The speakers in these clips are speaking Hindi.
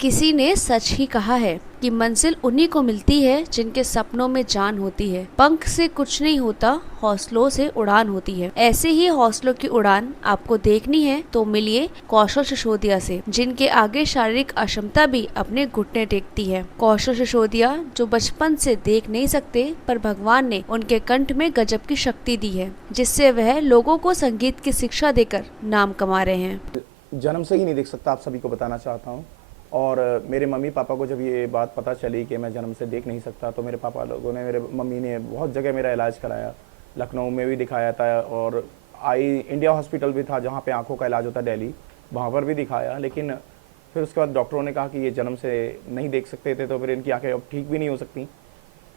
किसी ने सच ही कहा है कि मंजिल उन्हीं को मिलती है जिनके सपनों में जान होती है। पंख से कुछ नहीं होता, हौसलों से उड़ान होती है। ऐसे ही हौसलों की उड़ान आपको देखनी है तो मिलिए कौशल सिसोदिया से, जिनके आगे शारीरिक अक्षमता भी अपने घुटने टेकती है। कौशल सिसोदिया जो बचपन से देख नहीं सकते, पर भगवान ने उनके कंठ में गजब की शक्ति दी है, जिससे वह लोगों को संगीत की शिक्षा देकर नाम कमा रहे हैं। जन्म से ही नहीं देख सकता, आप सभी को बताना चाहता हूँ। और मेरे मम्मी पापा को जब ये बात पता चली कि मैं जन्म से देख नहीं सकता, तो मेरे पापा लोगों ने, मेरे मम्मी ने बहुत जगह मेरा इलाज कराया। लखनऊ में भी दिखाया था, और इंडिया हॉस्पिटल भी था जहाँ पे आंखों का इलाज होता दिल्ली, वहाँ पर भी दिखाया। लेकिन फिर उसके बाद डॉक्टरों ने कहा कि ये जन्म से नहीं देख सकते थे, तो फिर इनकी आंखें अब ठीक भी नहीं हो सकती।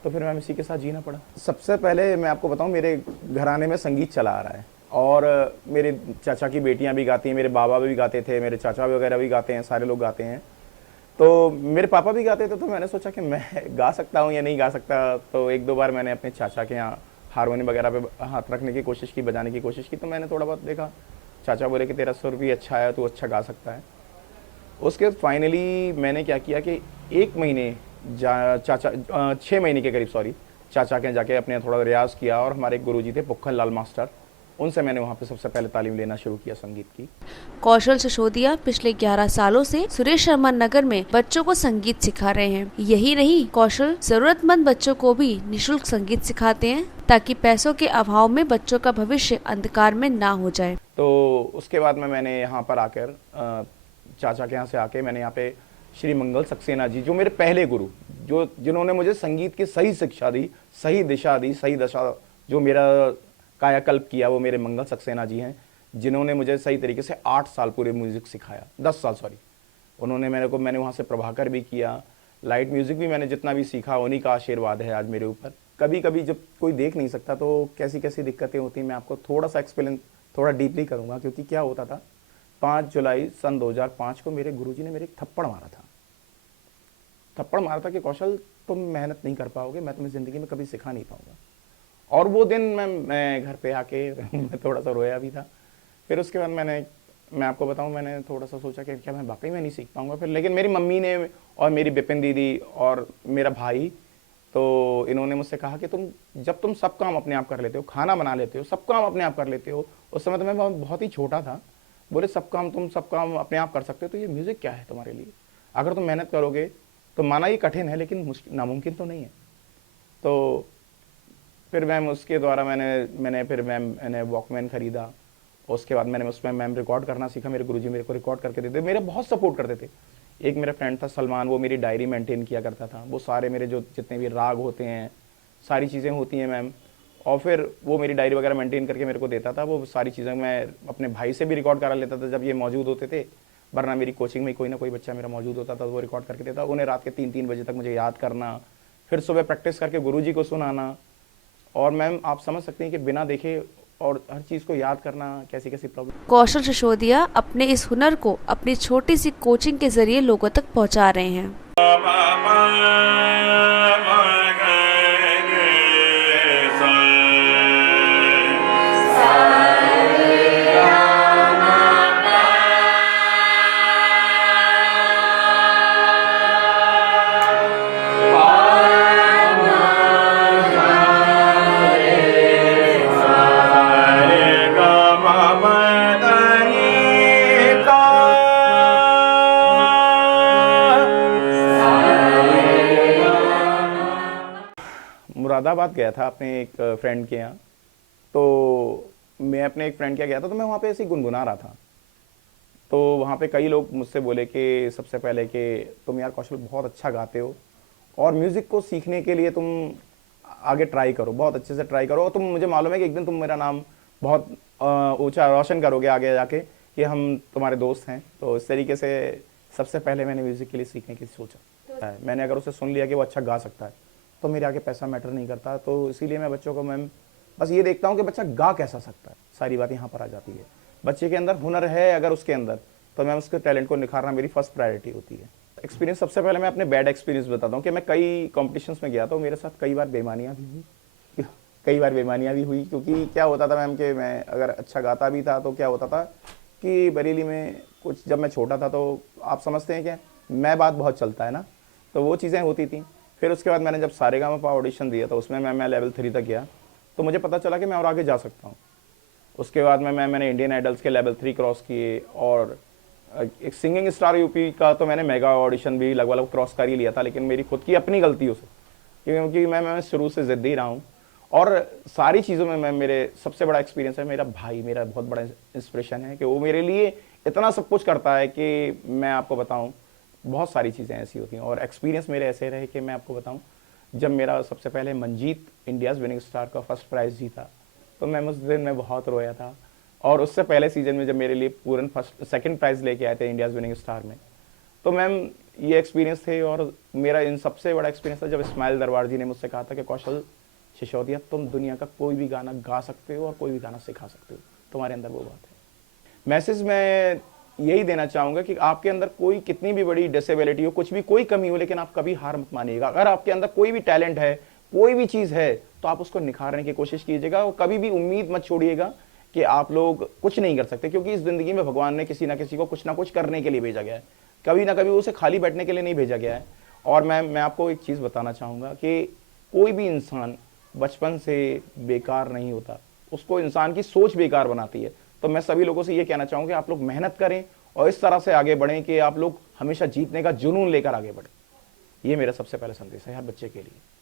तो फिर मैं इसी के साथ जीना पड़ा। सबसे पहले मैं आपको बताऊँ, मेरे घराने में संगीत चला आ रहा है, और मेरे चाचा की बेटियां भी गाती हैं, मेरे बाबा भी गाते थे, मेरे चाचा वगैरह भी गाते हैं, सारे लोग गाते हैं। तो मेरे पापा भी गाते थे, तो मैंने सोचा कि मैं गा सकता हूँ या नहीं गा सकता। तो एक दो बार मैंने अपने चाचा के यहाँ हारमोनियम वगैरह पे हाथ रखने की कोशिश की, बजाने की कोशिश की। तो मैंने थोड़ा बहुत देखा, चाचा बोले कि तेरा सुर भी अच्छा है, तू अच्छा गा सकता है। उसके बाद फाइनली मैंने क्या किया कि 1 महीने 6 महीने के करीब चाचा के जाके अपने थोड़ा रियाज़ किया। और हमारे एक गुरुजी थे पुखन लाल मास्टर, उनसे मैंने वहाँ पे सबसे पहले तालीम लेना शुरू किया संगीत की। कौशल सिसोदिया पिछले 11 सालों से सुरेश शर्मा नगर में बच्चों को संगीत सिखा रहे हैं। यही नहीं, कौशल जरूरतमंद बच्चों को भी निःशुल्क संगीत सिखाते हैं, ताकि पैसों के अभाव में बच्चों का भविष्य अंधकार में ना हो जाए। तो उसके बाद में मैंने यहाँ पर आकर, चाचा के यहाँ से आके मैंने यहाँ पे श्री मंगल सक्सेना जी, जो मेरे पहले गुरु, जिन्होंने मुझे संगीत की सही शिक्षा दी, सही दिशा दी, सही दशा, जो मेरा कायाकल्प किया, वो मेरे मंगल सक्सेना जी हैं, जिन्होंने मुझे सही तरीके से 8 साल पूरे म्यूज़िक सिखाया, 10 साल सॉरी। उन्होंने मैंने वहाँ से प्रभाकर भी किया, लाइट म्यूज़िक भी मैंने जितना भी सीखा, उन्हीं का आशीर्वाद है आज मेरे ऊपर। कभी कभी जब कोई देख नहीं सकता तो कैसी कैसी दिक्कतें होती हैं, मैं आपको थोड़ा सा एक्सप्लेन थोड़ा डीपली करूँगा। क्योंकि क्या होता था, 5 जुलाई सन 2005 को मेरे गुरुजी ने मेरे एक थप्पड़ मारा था कि कौशल, तुम मेहनत नहीं कर पाओगे, मैं तुम्हें ज़िंदगी में कभी सिखा नहीं पाऊंगा। और वो दिन मैं घर पे आके मैं थोड़ा सा रोया भी था। फिर उसके बाद मैं आपको बताऊं, मैंने थोड़ा सा सोचा कि क्या मैं वाकई में नहीं सीख पाऊंगा फिर। लेकिन मेरी मम्मी ने और मेरी बिपिन दीदी और मेरा भाई, तो इन्होंने मुझसे कहा कि जब तुम सब काम अपने आप कर लेते हो, खाना बना लेते हो, सब काम अपने आप कर लेते हो, उस समय तो मैं बहुत ही छोटा था, बोले तुम सब काम अपने आप कर सकते हो, तो ये म्यूज़िक क्या है तुम्हारे लिए? अगर तुम मेहनत करोगे तो माना ये कठिन है, लेकिन नामुमकिन तो नहीं है। तो फिर मैम उसके द्वारा मैंने वॉकमैन ख़रीदा। उसके बाद मैंने उसमें रिकॉर्ड करना सीखा। मेरे गुरुजी मेरे को रिकॉर्ड करके देते, मेरे बहुत सपोर्ट करते थे। एक मेरा फ्रेंड था सलमान, वो मेरी डायरी मेंटेन किया करता था, वो सारे मेरे जो जितने भी राग होते हैं, सारी चीज़ें होती हैं मैम, और फिर वो मेरी डायरी वगैरह मेंटेन करके मेरे को देता था। वो सारी चीज़ें मैं अपने भाई से भी रिकॉर्ड करा लेता था जब ये मौजूद होते थे, वरना मेरी कोचिंग में कोई ना कोई बच्चा मेरा मौजूद होता था, तो वो रिकॉर्ड करके देता। उन्हें रात के 3-3 बजे तक मुझे याद करना, फिर सुबह प्रैक्टिस करके गुरुजी को सुनाना। और मैम आप समझ सकते हैं कि बिना देखे और हर चीज़ को याद करना कैसी कैसी प्रॉब्लम। कौशल सिसोदिया अपने इस हुनर को अपनी छोटी सी कोचिंग के जरिए लोगों तक पहुंचा रहे हैं। मुरादाबाद गया था अपने एक फ्रेंड के यहाँ, तो मैं अपने एक फ्रेंड के यहाँ गया था, तो मैं वहाँ पे ऐसे ही गुनगुना रहा था। तो वहाँ पे कई लोग मुझसे बोले कि सबसे पहले कि तुम यार कौशल बहुत अच्छा गाते हो, और म्यूज़िक को सीखने के लिए तुम आगे ट्राई करो, बहुत अच्छे से ट्राई करो, और मुझे मालूम है कि एक दिन तुम मेरा नाम बहुत ऊंचा रोशन करोगे आगे जाके, कि हम तुम्हारे दोस्त हैं। तो इस तरीके से सबसे पहले मैंने म्यूज़िक के लिए सीखने की सोचा। मैंने अगर उसे सुन लिया कि वो अच्छा गा सकता है, तो मेरे आगे पैसा मैटर नहीं करता। तो इसीलिए मैं बच्चों को मैम बस ये देखता हूँ कि बच्चा गा कैसा सकता है, सारी बात यहाँ पर आ जाती है। बच्चे के अंदर हुनर है अगर उसके अंदर, तो मैम उसके टैलेंट को निखारना मेरी फर्स्ट प्रायोरिटी होती है। एक्सपीरियंस, सबसे पहले मैं अपने बैड एक्सपीरियंस बताता हूँ कि मैं कई कॉम्पिटिशन्स में गया था, मेरे साथ कई बार बेईमानियाँ भी हुई। क्योंकि क्या होता था मैम कि मैं अगर अच्छा गाता भी था, तो क्या होता था कि बरेली में कुछ, जब मैं छोटा था तो आप समझते हैं क्या, मैं बात बहुत चलता है ना, तो वो चीज़ें होती थी। फिर उसके बाद मैंने जब सारेगामापा ऑडिशन दिया तो उसमें मैं लेवल 3 तक गया, तो मुझे पता चला कि मैं और आगे जा सकता हूँ। उसके बाद में मैंने इंडियन आइडल्स के लेवल 3 क्रॉस किए, और एक सिंगिंग स्टार यूपी का तो मैंने मेगा ऑडिशन भी लगभग क्रॉस कर ही लिया था, लेकिन मेरी खुद की अपनी गलतियों से, क्योंकि मैं शुरू से ज़िद्दी रहा हूँ। और सारी चीज़ों में मैं, मेरे सबसे बड़ा एक्सपीरियंस है मेरा भाई, मेरा बहुत बड़ा इंस्पिरेशन है कि वो मेरे लिए इतना सब कुछ करता है कि मैं आपको बताऊं, बहुत सारी चीज़ें ऐसी होती हैं। और एक्सपीरियंस मेरे ऐसे रहे कि मैं आपको बताऊं, जब मेरा सबसे पहले मंजीत इंडियाज़ विनिंग स्टार का फर्स्ट प्राइज़ जीता, तो मैं उस दिन में बहुत रोया था। और उससे पहले सीजन में जब मेरे लिए पूरन सेकंड प्राइज़ लेके आए थे इंडियाज़ विनिंग स्टार में, तो मैम ये एक्सपीरियंस थे। और मेरा इन सबसे बड़ा एक्सपीरियंस था जब इस्माइल दरबार जी ने मुझसे कहा था कि कौशल सिसोदिया, तुम दुनिया का कोई भी गाना गा सकते हो और कोई भी गाना सिखा सकते हो, तुम्हारे अंदर वो बात है। मैसेज मैं यही देना चाहूँगा कि आपके अंदर कोई कितनी भी बड़ी डिसेबिलिटी हो, कुछ भी कोई कमी हो, लेकिन आप कभी हार मत मानिएगा। अगर आपके अंदर कोई भी टैलेंट है, कोई भी चीज़ है, तो आप उसको निखारने की कोशिश कीजिएगा। और कभी भी उम्मीद मत छोड़िएगा कि आप लोग कुछ नहीं कर सकते, क्योंकि इस ज़िंदगी में भगवान ने किसी ना किसी को कुछ ना कुछ करने के लिए भेजा गया है, कभी ना कभी उसे खाली बैठने के लिए नहीं भेजा गया है। और मैं आपको एक चीज़ बताना चाहूँगा कि कोई भी इंसान बचपन से बेकार नहीं होता, उसको इंसान की सोच बेकार बनाती है। तो मैं सभी लोगों से ये कहना चाहूँगा कि आप लोग मेहनत करें और इस तरह से आगे बढ़ें कि आप लोग हमेशा जीतने का जुनून लेकर आगे बढ़ें। ये मेरा सबसे पहला संदेश है हर बच्चे के लिए।